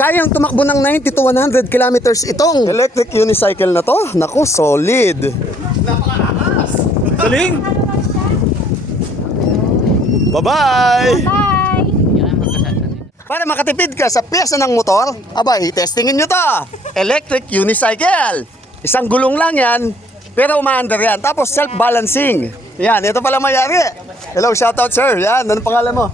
Kayang tumakbo ng 90 to 100 kilometers itong electric unicycle na to. Naku, solid. Napakaangas. Galing. Bye-bye. Bye! Para makatipid ka sa pyesa ng motor, abay, testingin nyo to. Electric unicycle. Isang gulong lang yan, pero umaandar yan. Tapos self-balancing. Yan, ito pala mayari. Hello, shoutout sir. Yan, anong pangalan mo?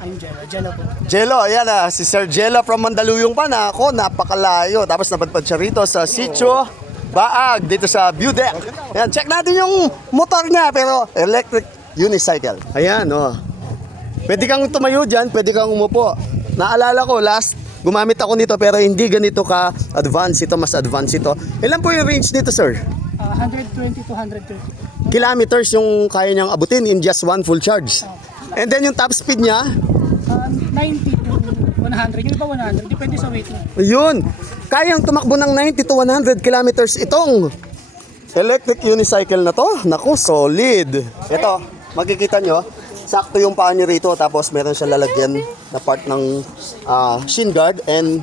I'm Jello. Jello po. Jello, ayan si Sir Jello from Mandaluyong pa na ako, napakalayo. Tapos napadpad siya rito sa Sitio Baag, dito sa View Deck. Ayan, check natin yung motor niya, pero electric unicycle. Ayan, oh. Pwede kang tumayo dyan, pwede kang umupo. Naalala ko, last, gumamit ako nito, pero hindi ganito ka-advance ito, mas advance ito. Ilan po yung range nito, sir? 120 to 130. Kilometers yung kaya niyang abutin in just one full charge. And then yung top speed niya, 90 to 100. Yung iba 100. Depende sa weight niya. yun, kayang tumakbo ng 90 to 100 kilometers itong electric unicycle na to. Naku, solid. Ito, makikita nyo, sakto yung paa nyo rito. Tapos meron siya lalagyan na part ng shin guard and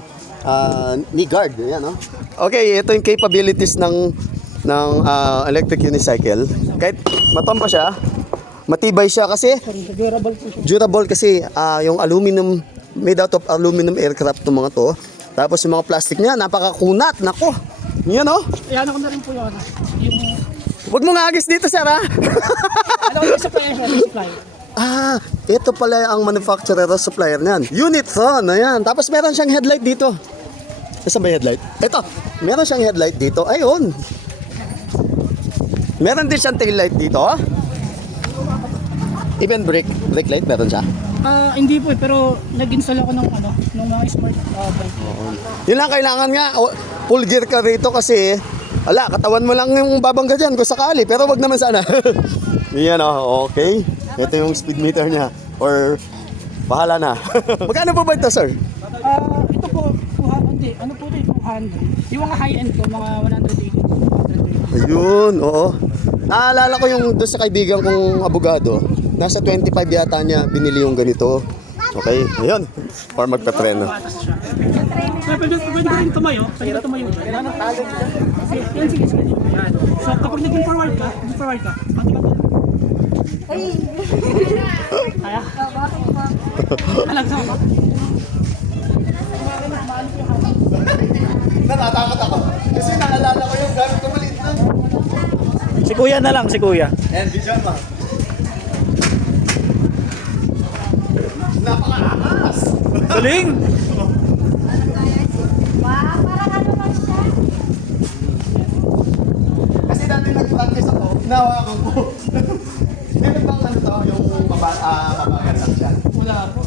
knee guard. Ayan, no? Okay, ito yung capabilities ng electric unicycle. Kahit matomba siya, matibay siya kasi Durable po siya. durable kasi yung aluminum, made out of aluminum aircraft itong mga to. Tapos yung mga plastic niya, napakakunat. Nako, yan o. Ayan ako na rin po yun. Yung... Huwag mo nga agis dito, sir, ha? Ano yung supply siya? Yung supply. Ito pala ang manufacturer o supplier niyan. Unitron, ayan. Tapos meron siyang headlight dito. Saan ba yung headlight? Ito, meron siyang headlight dito. Ayun. Meron din siyang tail light dito. Even brake light meron siya. Hindi po pero nag-install ako ng ng mga smart brake. Yun lang kailangan nga. Full gear ka rito kasi katawan mo lang yung babangga dyan kung sakali. Pero wag naman sana. Yan okay. Ito yung speed meter niya. Or bahala na. Magkano po ba ito, sir? Ito po, 200. Hindi, ano po ito? 200. Yung mga high-end ko, mga 180. Ayun, oo. Naalala ko yung doon sa kaibigan kong abogado. Nasa 25 yata niya binili yung ganito. Okay, ayun. Para magpa-treno. Pwede ko rin tumayo. Pwede ko tumayo. Yan, sige. Yan. So, kapag naging forward ka, pati ka to. Kaya? Alagsa ka? Natatakot ako. Kasi naalala ko yung gamit ko maliit na. Si kuya na lang, si kuya. And di dyan, napakaangas! Galing! Wow, parang ano man siya? Kasi dati nag-practice ako, nahawakan ko. Meron bang ano to, yung mabagal lang siya? Wala po.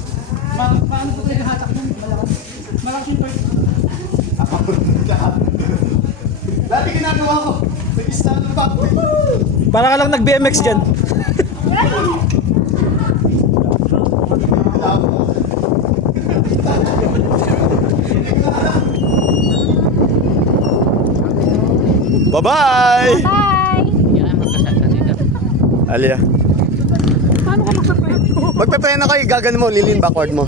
Paano po tayo hatak nun? Malakas yung part. Dati ginagawa ko, nag-stand back. Para ka lang nag-BMX dyan. Bye-bye! Bye! Alia. Paano ka magsapreno? Magpe-preno kayo, gagano mo, lilin backward mo.